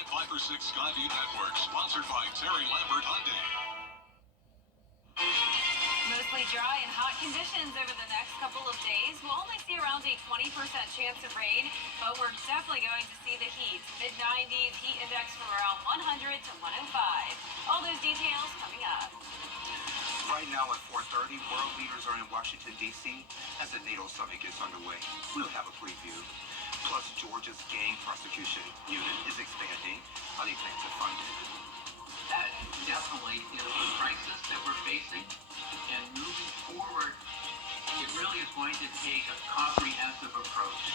Live 5 for 6 Skyview Network, sponsored by Terry Lambert Hyundai. Mostly dry and hot conditions over the next couple of days. We'll only see around a 20% chance of rain, but we're definitely going to see the heat. Mid-90s, heat index from around 100 to 105. All those details coming up. Right now at 4:30, world leaders are in Washington, D.C. as the NATO summit gets underway. We'll have a preview. Plus, Georgia's gang prosecution unit is expanding. How they plan to fund it. That definitely is a crisis that we're facing. And moving forward, it really is going to take a comprehensive approach,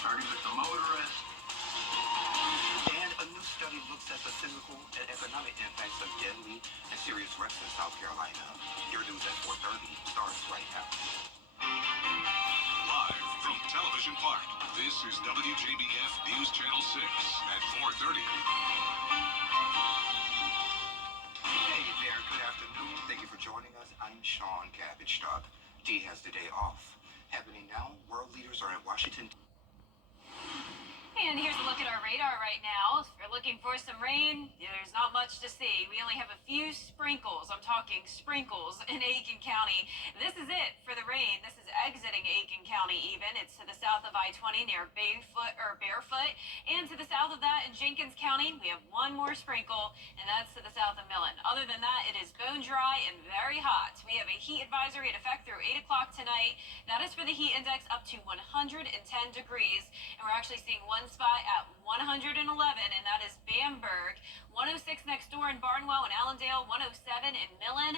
starting with the motorist. And a new study looks at the physical and economic impacts of deadly and serious wrecks in South Carolina. Your news at 4:30 starts right now. Live from Television Park, this is WJBF News Channel 6 at 4:30. Hey there, good afternoon. Thank you for joining us. I'm Sean Cabbage-Stock. D has the day off. Happening now, world leaders are in Washington. And here's a look at our radar right now. If you're looking for some rain, there's not much to see. We only have a few sprinkles. I'm talking sprinkles in Aiken County. This is it for the rain. This is exiting Aiken County even. It's to the south of I-20 near Barefoot. And to the south of that in Jenkins County, we have one more sprinkle, and that's to the south of Millen. Other than that, it is bone dry and very hot. We have a heat advisory in effect through 8 o'clock tonight. That is for the heat index up to 110 degrees. And we're actually seeing one spot at 111, and that is Bamberg. 106 next door in Barnwell and Allendale, 107 in Millen,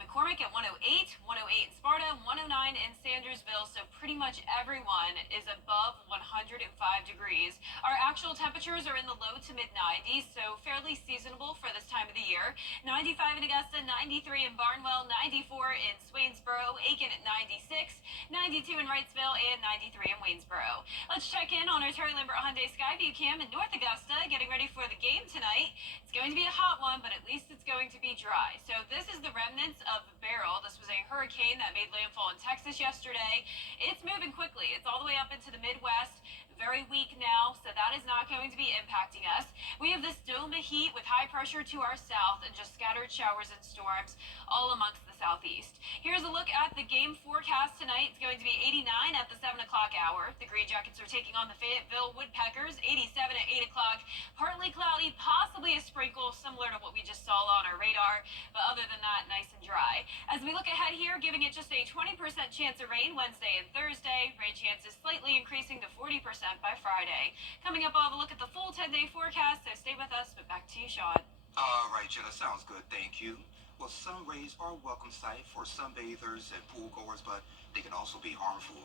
McCormick at 108, 108 in Sparta, 109 in Sandersville. So pretty much everyone is above 105 degrees. Our actual temperatures are in the low to mid 90s, so fairly seasonable for this time of the year. 95 in Augusta, 93 in Barnwell, 94 in Swainsboro, Aiken at 96, 92 in Wrightsville, and 93 in Waynesboro. Let's check in on our Terry Lambert Hyundai Skyview cam in North Augusta, getting ready for the game tonight. It's going to be a hot one, but at least it's going to be dry. So this is the remnants of Beryl. This was a hurricane that made landfall in Texas yesterday. It's moving quickly. It's all the way up into the Midwest. Very weak now, so that is not going to be impacting us. We have this dome of heat with high pressure to our south and just scattered showers and storms all amongst the southeast. Here's a look at the game forecast tonight. It's going to be 89 at the 7 o'clock hour. The Green Jackets are taking on the Fayetteville Woodpeckers, 87 at 8 o'clock. Partly cloudy, possibly a sprinkle similar to what we just saw on our radar, but other than that, nice and dry. As we look ahead here, giving it just a 20% chance of rain Wednesday and Thursday. Rain chances slightly increasing to 40% by Friday. Coming up, I'll have a look at the full 10-day forecast, so stay with us, but back to you, Sean. All right, Jenna, sounds good. Thank you. Well, sun rays are a welcome sight for sunbathers and pool goers, but they can also be harmful.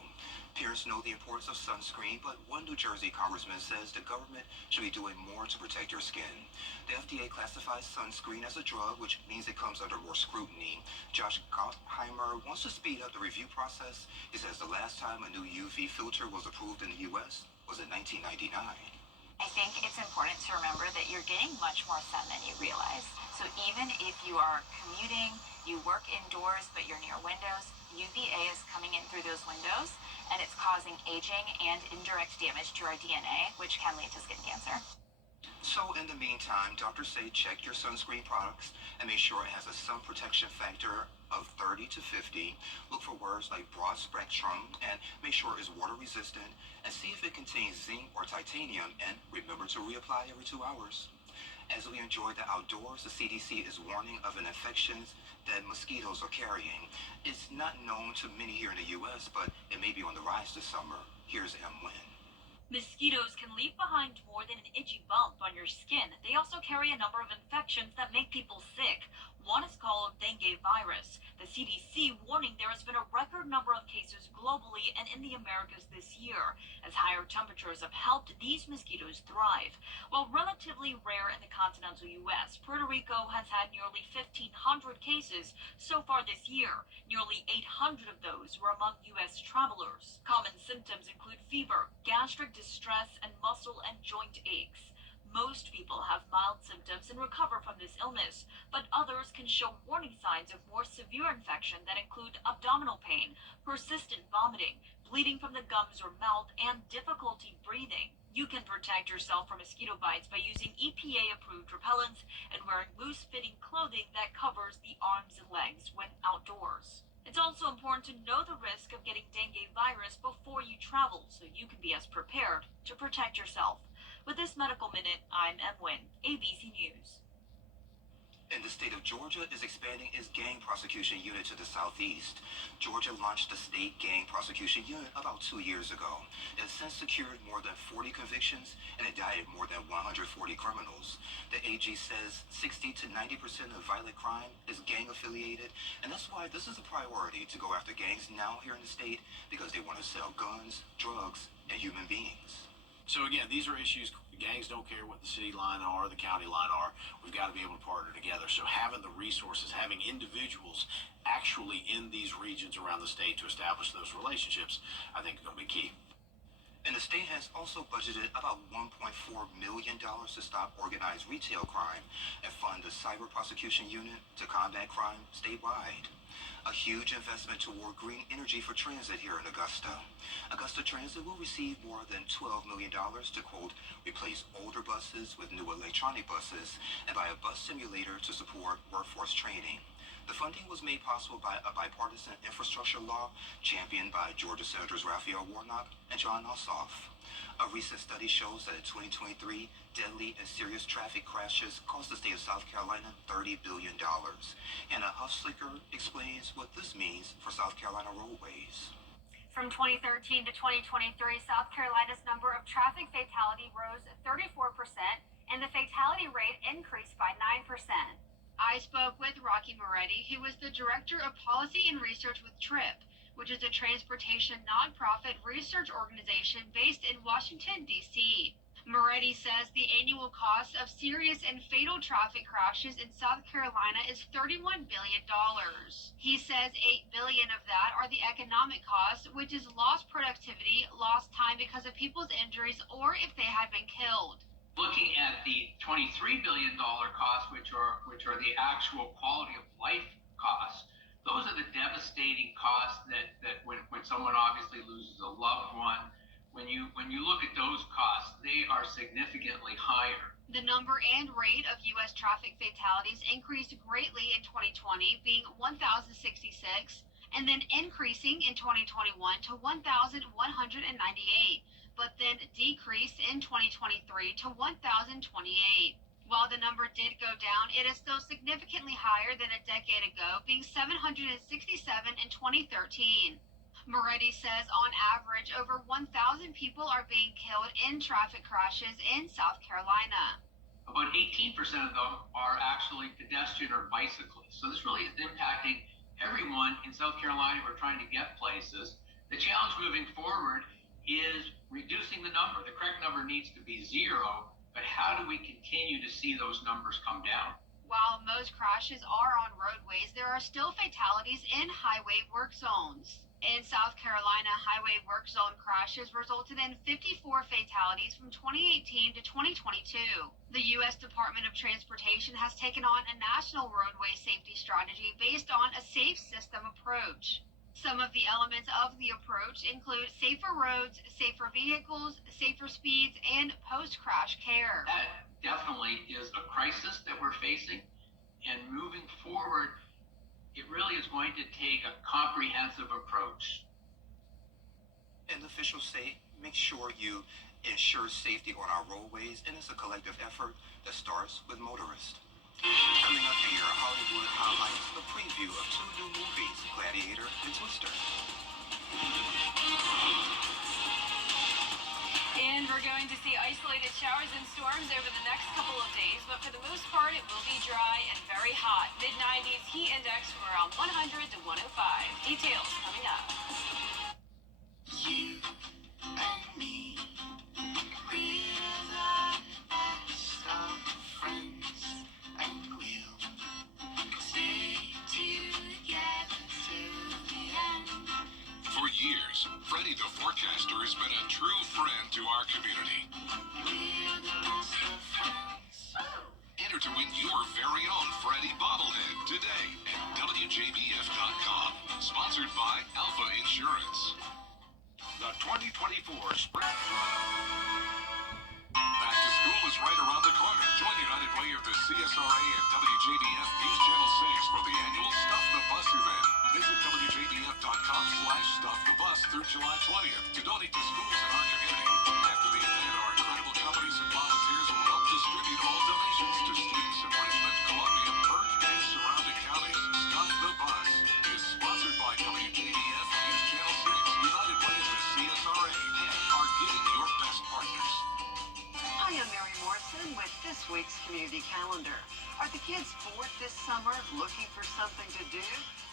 Parents know the importance of sunscreen, but one New Jersey congressman says the government should be doing more to protect your skin. The FDA classifies sunscreen as a drug, which means it comes under more scrutiny. Josh Gottheimer wants to speed up the review process. He says the last time a new UV filter was approved in the U.S. was in 1999. I think it's important to remember that you're getting much more sun than you realize. So even if you are commuting, you work indoors, but you're near windows, UVA is coming in through those windows, and it's causing aging and indirect damage to our DNA, which can lead to skin cancer. So in the meantime, doctors say check your sunscreen products and make sure it has a sun protection factor of 30 to 50. Look for words like broad spectrum and make sure it's water resistant, and see if it contains zinc or titanium, and remember to reapply every 2 hours. As we enjoy the outdoors, the CDC is warning of an infection that mosquitoes are carrying. It's not known to many here in the U.S., but it may be on the rise this summer. Here's M. Wynn. Mosquitoes can leave behind more than an itchy bump on your skin. They also carry a number of infections that make people sick. One is called dengue virus. The CDC warning there has been a record number of cases globally and in the Americas this year, as higher temperatures have helped these mosquitoes thrive. While relatively rare in the continental U.S., Puerto Rico has had nearly 1,500 cases so far this year. Nearly 800 of those were among U.S. travelers. Common symptoms include fever, gastric distress, and muscle and joint aches. Most people have mild symptoms and recover from this illness, but others can show warning signs of more severe infection that include abdominal pain, persistent vomiting, bleeding from the gums or mouth, and difficulty breathing. You can protect yourself from mosquito bites by using EPA-approved repellents and wearing loose-fitting clothing that covers the arms and legs when outdoors. It's also important to know the risk of getting dengue virus before you travel so you can be as prepared to protect yourself. With this Medical Minute, I'm Emwin, ABC News. And the state of Georgia is expanding its gang prosecution unit to the southeast. Georgia launched the state gang prosecution unit about 2 years ago. It has since secured more than 40 convictions and indicted more than 140 criminals. The AG says 60 to 90% of violent crime is gang affiliated, and that's why this is a priority to go after gangs now here in the state, because they want to sell guns, drugs, and human beings. So again, these are issues. Gangs don't care what the city line are, the county line are. We've got to be able to partner together. So having the resources, having individuals actually in these regions around the state to establish those relationships, I think is going to be key. And the state has also budgeted about $1.4 million to stop organized retail crime and fund the cyber prosecution unit to combat crime statewide. A huge investment toward green energy for transit here in Augusta. Augusta Transit will receive more than $12 million to, quote, replace older buses with new electronic buses and buy a bus simulator to support workforce training. The funding was made possible by a bipartisan infrastructure law championed by Georgia Senators Raphael Warnock and John Ossoff. A recent study shows that in 2023, deadly and serious traffic crashes cost the state of South Carolina $30 billion. And Huff Slicker explains what this means for South Carolina roadways. From 2013 to 2023, South Carolina's number of traffic fatality rose 34%, and the fatality rate increased by 9%. I spoke with Rocky Moretti, who was the Director of Policy and Research with TRIP, which is a transportation nonprofit research organization based in Washington, D.C. Moretti says the annual cost of serious and fatal traffic crashes in South Carolina is $31 billion. He says $8 billion of that are the economic costs, which is lost productivity, lost time because of people's injuries, or if they had been killed. Looking at the $23 billion costs, which are the actual quality of life costs, those are the devastating costs that when someone obviously loses a loved one, when you look at those costs, they are significantly higher. The number and rate of U.S. traffic fatalities increased greatly in 2020, being 1,066, and then increasing in 2021 to 1,198, but then decreased in 2023 to 1,028. While the number did go down, it is still significantly higher than a decade ago, being 767 in 2013. Moretti says on average, over 1,000 people are being killed in traffic crashes in South Carolina. About 18% of them are actually pedestrian or bicyclists. So this really is impacting everyone in South Carolina who are trying to get places. The challenge moving forward is reducing the number. The correct number needs to be 0. But how do we continue to see those numbers come down? While most crashes are on roadways, there are still fatalities in highway work zones. In South Carolina, highway work zone crashes resulted in 54 fatalities from 2018 to 2022. The U.S. Department of Transportation has taken on a national roadway safety strategy based on a safe system approach. Some of the elements of the approach include safer roads, safer vehicles, safer speeds, and post-crash care. That definitely is a crisis that we're facing, and moving forward, it really is going to take a comprehensive approach. And officials say make sure you ensure safety on our roadways, and it's a collective effort that starts with motorists. Coming up here, Hollywood highlights a preview of 2 new movies, Gladiator and Twister. And we're going to see isolated showers and storms over the next couple of days, but for the most part, it will be dry and very hot. Mid-90s heat index from around 100 to 105. Details coming up. You and me, we're the best of friends, and we'll stay together till the end. For years, Freddie the Forecaster has been a true friend to our community. We're the best of friends. Enter to win your very own Freddie bobblehead today at WJBF.com. Sponsored by Alpha Insurance. The 2024 Spring. WJBF News Channel 6 for the annual Stuff the Bus event. Visit WJBF.com/StuffTheBus through July 20th to donate to schools in our community. After the event, our incredible companies and volunteers will help distribute all donations to students in Richmond, Columbia, Burke, and surrounding counties. Stuff the Bus is sponsored by WJBF News Channel 6, United Way with CSRA, and are getting your best partners. Hi, I'm Mary Morrison with this week's community calendar. Are the kids bored this summer, looking for something to do?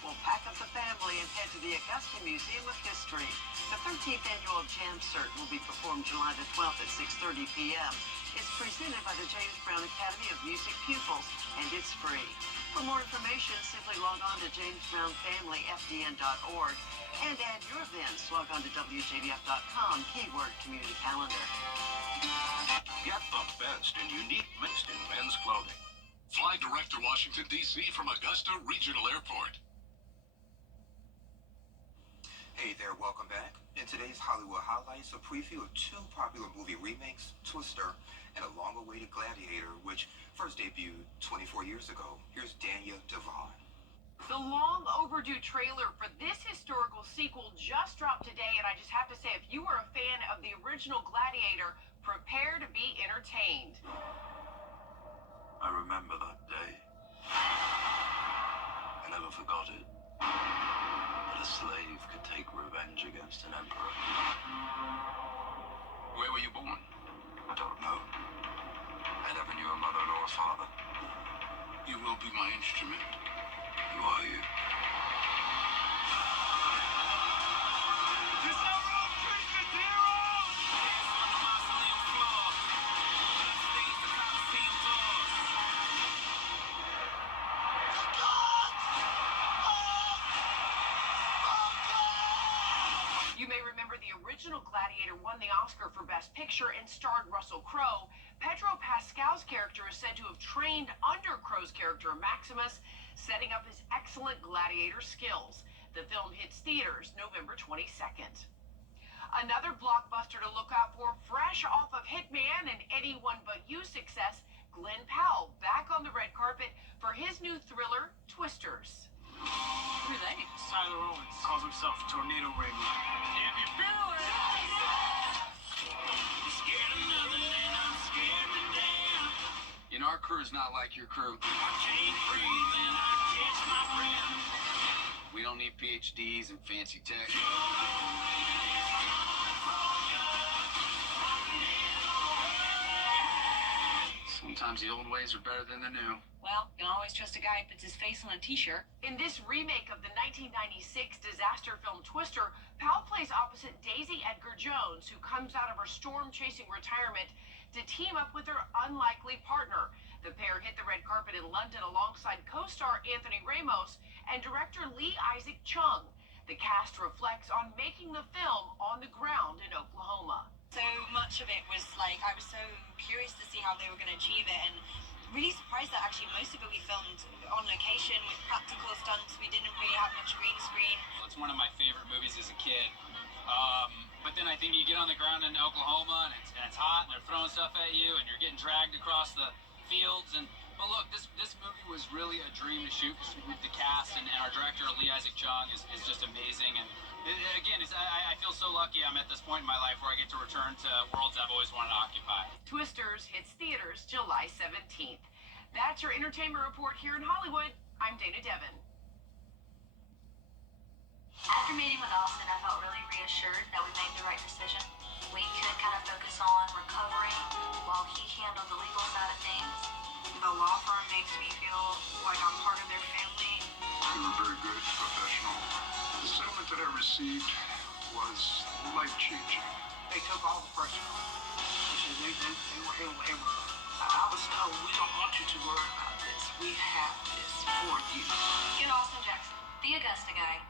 Well, pack up the family and head to the Augusta Museum of History. The 13th annual Jam Cert will be performed July the 12th at 6:30 p.m. It's presented by the James Brown Academy of Music Pupils, and it's free. For more information, simply log on to jamesbrownfamilyfdn.org and add your events. Log on to WJBF.com, keyword community calendar. Get the best and unique mixed in men's clothing. Fly direct to Washington, D.C. from Augusta Regional Airport. Hey there, welcome back. In today's Hollywood Highlights, a preview of two popular movie remakes, Twister and a long-awaited Gladiator, which first debuted 24 years ago. Here's Dania Devon. The long overdue trailer for this historical sequel just dropped today, and I just have to say, if you are a fan of the original Gladiator, prepare to be entertained. I remember that day. I never forgot it. That a slave could take revenge against an emperor. Where were you born? I don't know. I never knew a mother nor a father. You will be my instrument. Who are you? You may remember the original Gladiator won the Oscar for Best Picture and starred Russell Crowe. Pedro Pascal's character is said to have trained under Crowe's character Maximus, setting up his excellent gladiator skills. The film hits theaters November 22nd. Another blockbuster to look out for, fresh off of Hitman and Anyone But You success, Glenn Powell back on the red carpet for his new thriller, Twisters. Who are they? Tyler Owens calls himself Tornado Raymond. If you feel it, you're scared of nothing and I'm scared to death. You know, our crew is not like your crew. I can't breathe and I catch my breath. We don't need PhDs and fancy tech. Sometimes the old ways are better than the new. Well, you can always trust a guy who puts his face on a t-shirt. In this remake of the 1996 disaster film Twister, Powell plays opposite Daisy Edgar Jones, who comes out of her storm-chasing retirement to team up with her unlikely partner. The pair hit the red carpet in London alongside co-star Anthony Ramos and director Lee Isaac Chung. The cast reflects on making the film on the ground in Oklahoma. So much of it was like, I was so curious to see how they were going to achieve it, and really surprised that actually most of it we filmed on location with practical stunts. We didn't really have much green screen. It's one of my favorite movies as a kid. But then I think you get on the ground in Oklahoma and it's hot and they're throwing stuff at you and you're getting dragged across the fields. But look, this movie was really a dream to shoot. The cast and our director Lee Isaac Chung is just amazing. And I feel so lucky I'm at this point in my life where I get to return to worlds I've always wanted to occupy. Twisters hits theaters July 17th. That's your entertainment report here in Hollywood. I'm Dana Devon. After meeting with Austin, I felt really reassured that we made the right decision. We could kind of focus on recovery while he handled the legal side of things. The law firm makes me feel like I'm part of their family. You were very good, professional. The settlement that I received was life-changing. They took all the pressure off. I was told, we don't want you to worry about this. We have this for you. Get Austin Jackson, the Augusta guy.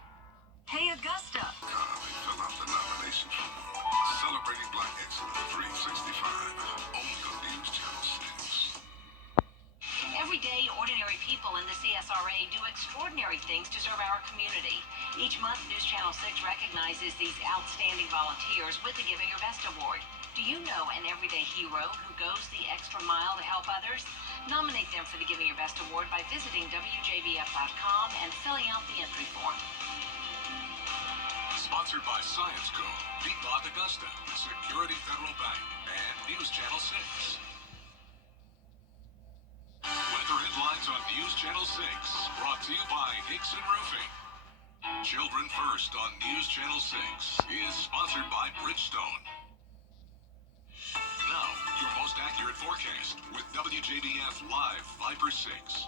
Hey, Augusta! They fill out the nomination form. Celebrating Black Excellence 365. Only on News Channel 6. Every day, ordinary people in the CSRA do extraordinary things to serve our community. Each month, News Channel 6 recognizes these outstanding volunteers with the Giving Your Best Award. Do you know an everyday hero who goes the extra mile to help others? Nominate them for the Giving Your Best Award by visiting WJBF.com and filling out the entry form. Sponsored by Science Co., Piedmont Augusta, Security Federal Bank, and News Channel 6. Weather headlines on News Channel 6, brought to you by Dixon Roofing. Children First on News Channel 6 is sponsored by Bridgestone. Now, your most accurate forecast with WJBF Live Viper 6.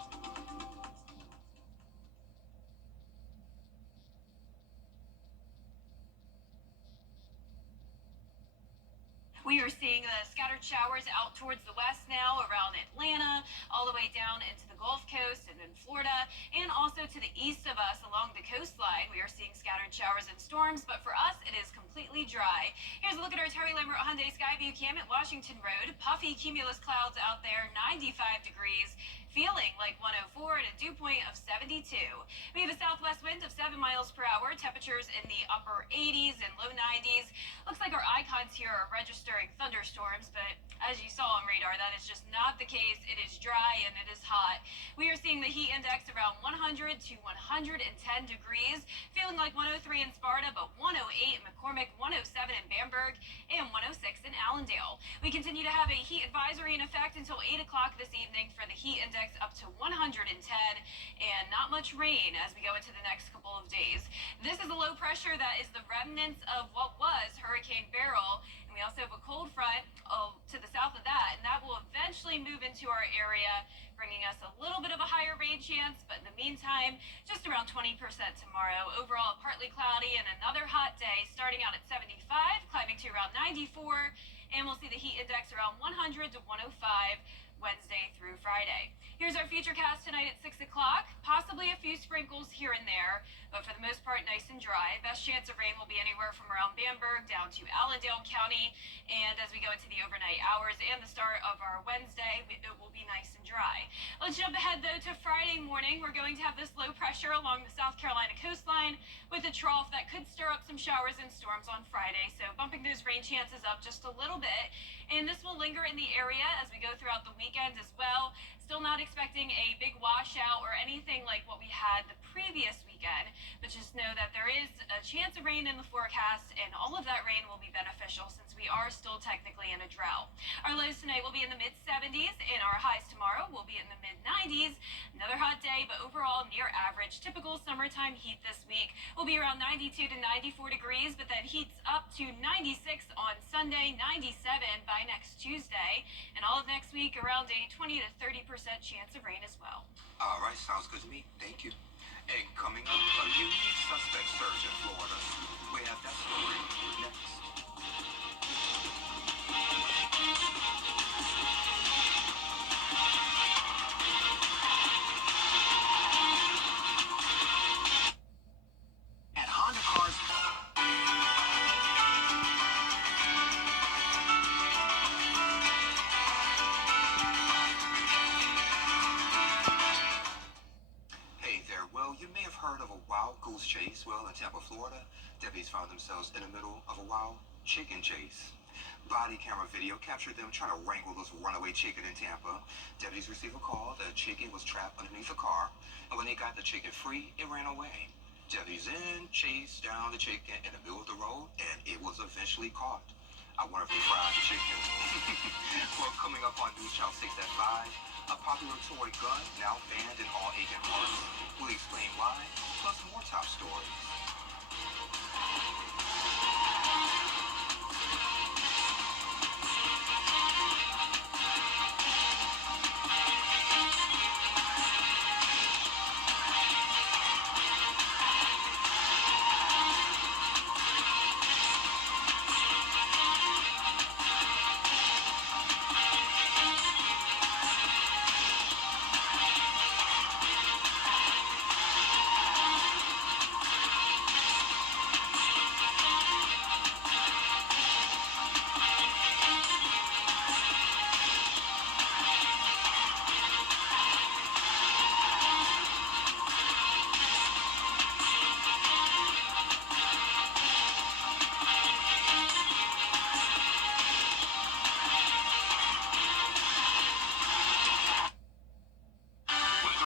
We are seeing the scattered showers out towards the west now around Atlanta, all the way down into the Gulf Coast and in Florida, and also to the east of us along the coastline. We are seeing scattered showers and storms, but for us, it is completely dry. Here's a look at our Terry Lambert Hyundai Skyview cam at Washington Road. Puffy cumulus clouds out there, 95 degrees. Feeling like 104 and a dew point of 72. We have a southwest wind of 7 miles per hour, temperatures in the upper 80s and low 90s. Looks like our icons here are registering thunderstorms, but as you saw on radar, that is just not the case. It is dry and it is hot. We are seeing the heat index around 100 to 110 degrees, feeling like 103 in Sparta, but 108 in McCormick, 107 in Bamberg, and 106 in Allendale. We continue to have a heat advisory in effect until 8 o'clock this evening for the heat index up to 110, and not much rain as we go into the next couple of days. This is a low pressure that is the remnants of what was Hurricane Beryl, and we also have a cold front to the south of that, and that will eventually move into our area, bringing us a little bit of a higher rain chance, but in the meantime, just around 20% tomorrow. Overall, partly cloudy and another hot day, starting out at 75, climbing to around 94, and we'll see the heat index around 100 to 105 Wednesday through Friday. Here's our futurecast tonight at 6 o'clock. Possibly a few sprinkles here and there, but for the most part, nice and dry. Best chance of rain will be anywhere from around Bamberg down to Allendale County. And as we go into the overnight hours and the start of our Wednesday, it will be nice and dry. Let's jump ahead, though, to Friday morning. We're going to have this low pressure along the South Carolina coastline with a trough that could stir up some showers and storms on Friday. So bumping those rain chances up just a little bit. And this will linger in the area as we go throughout the weekend as well. Still not expecting a big washout or anything like what we had the previous weekend, but just know that there is a chance of rain in the forecast, and all of that rain will be beneficial since we are still technically in a drought. Our lows tonight will be in the mid-70s, and our highs tomorrow will be in the mid-90s. Another hot day, but overall near average. Typical summertime heat this week will be around 92 to 94 degrees, but then heats up to 96 on Sunday, 97 by next Tuesday, and all of next week around a 20 to 30% chance of rain as well. All right, sounds good to me. Thank you. And coming up, a unique suspect surge in Florida. We have that story next. At Honda Cars. Hey there. Well, you may have heard of a wild goose chase. Well, in Tampa, Florida, deputies found themselves in the middle of a wild chicken chase. Body camera video captured them trying to wrangle this runaway chicken in Tampa. Deputies received a call that a chicken was trapped underneath a car, and when they got the chicken free, it ran away. Deputies then chased down the chicken in the middle of the road, and it was eventually caught. I wonder if they fried the chicken. Well, coming up on News Channel 6 at 5, a popular toy gun now banned in all Aiken parks. We'll explain why, plus more top stories.